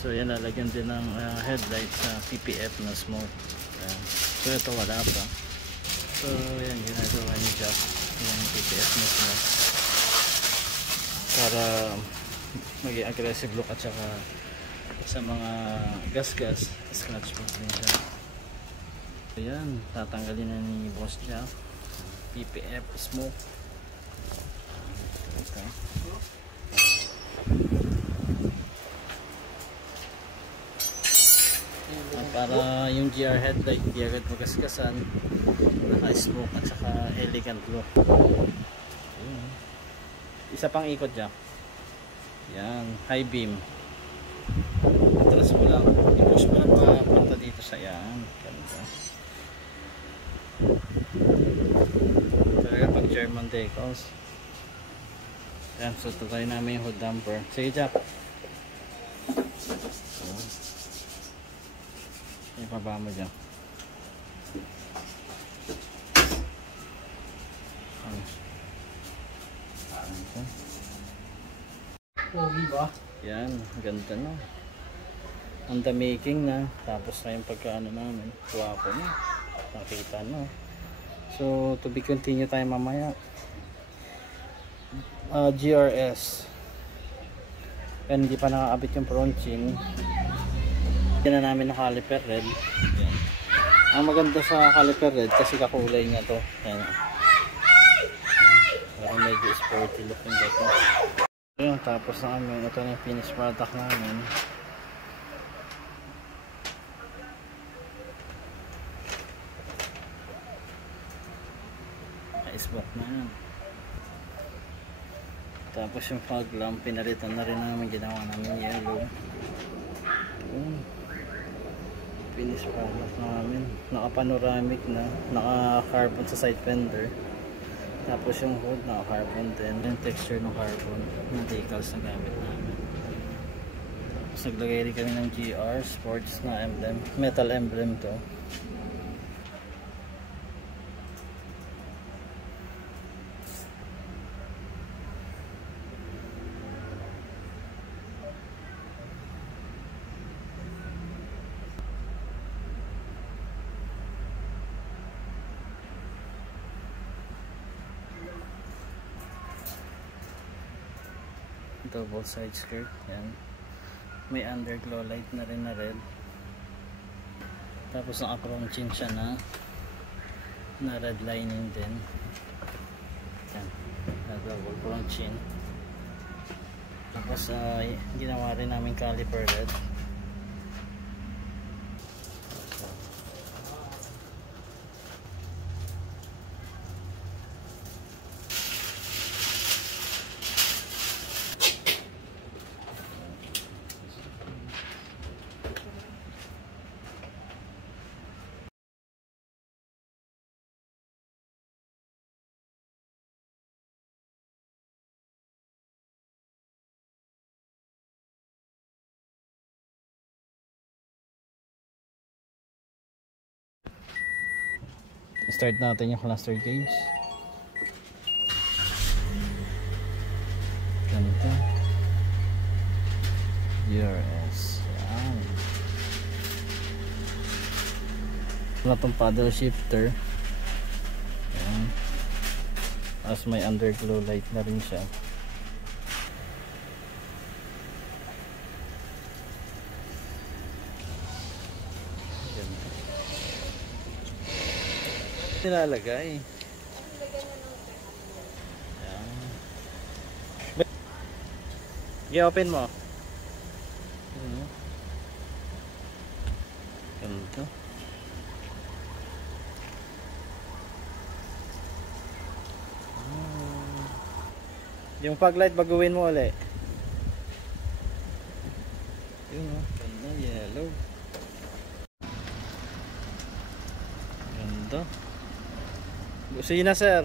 So yan, lalagyan din ng headlight sa PPF na smoke. Ayan. So ito wala pa. So yan, ginagawa ni Jack yung PPF na smoke para maging aggressive look, at saka sa mga gas scratch po din siya. So yan, tatanggalin na ni Boss Jack PPF smoke. Ito. Para yung GR headlight di agad magaskasan, naka-smoke at saka elegant look. Isa pang ikot dyan. Yan, high beam. Atras mo lang, i-push mo lang papunta dito sa yan. Ganda. Talaga pag German decals. Yan, so tutay namin yung hood damper. Sige Jack. Ibaba mo dyan. Pogi ba? Yan, ganda na. Ang the making na. Tapos na yung pagkaano namin. Guwapo na. Nakita na. So, to be continue tayo mamaya. GRS. And hindi pa nakakabit yung front chin. Yan na namin na caliper red. Yan. Ang maganda sa caliper red kasi kakulay niya to. Yan. Pero medyo sporty look yung dito. Ayun, tapos na kami. Ito na yung finished product namin. Naka-smoke na yan. Tapos yung fog lamp, pinalitan na rin namin, ginawa namin yellow. Finish product namin, naka-panoramic na, naka-carbon sa side fender. Tapos yung hood, naka-carbon din. Yung texture ng carbon, yung decals na gamit namin. Tapos naglagay rin kami ng GR Sports na emblem, metal emblem to. Double side skirt, yan. May underglow light na rin na red. Tapos naka-chrome chin siya na red lining din. Yan, na double chrome chin. Tapos ginawa rin namin caliper red. Start natin yung cluster gauge. Ganito. GRS. Yan. Wala itong paddle shifter. Yan. As may underglow light na rin siya. Nilalagay. I-open mo. Ganito. Yung fog light baguhin mo ulit. Yun o, ganda, yellow. Ganda. Sige na sir.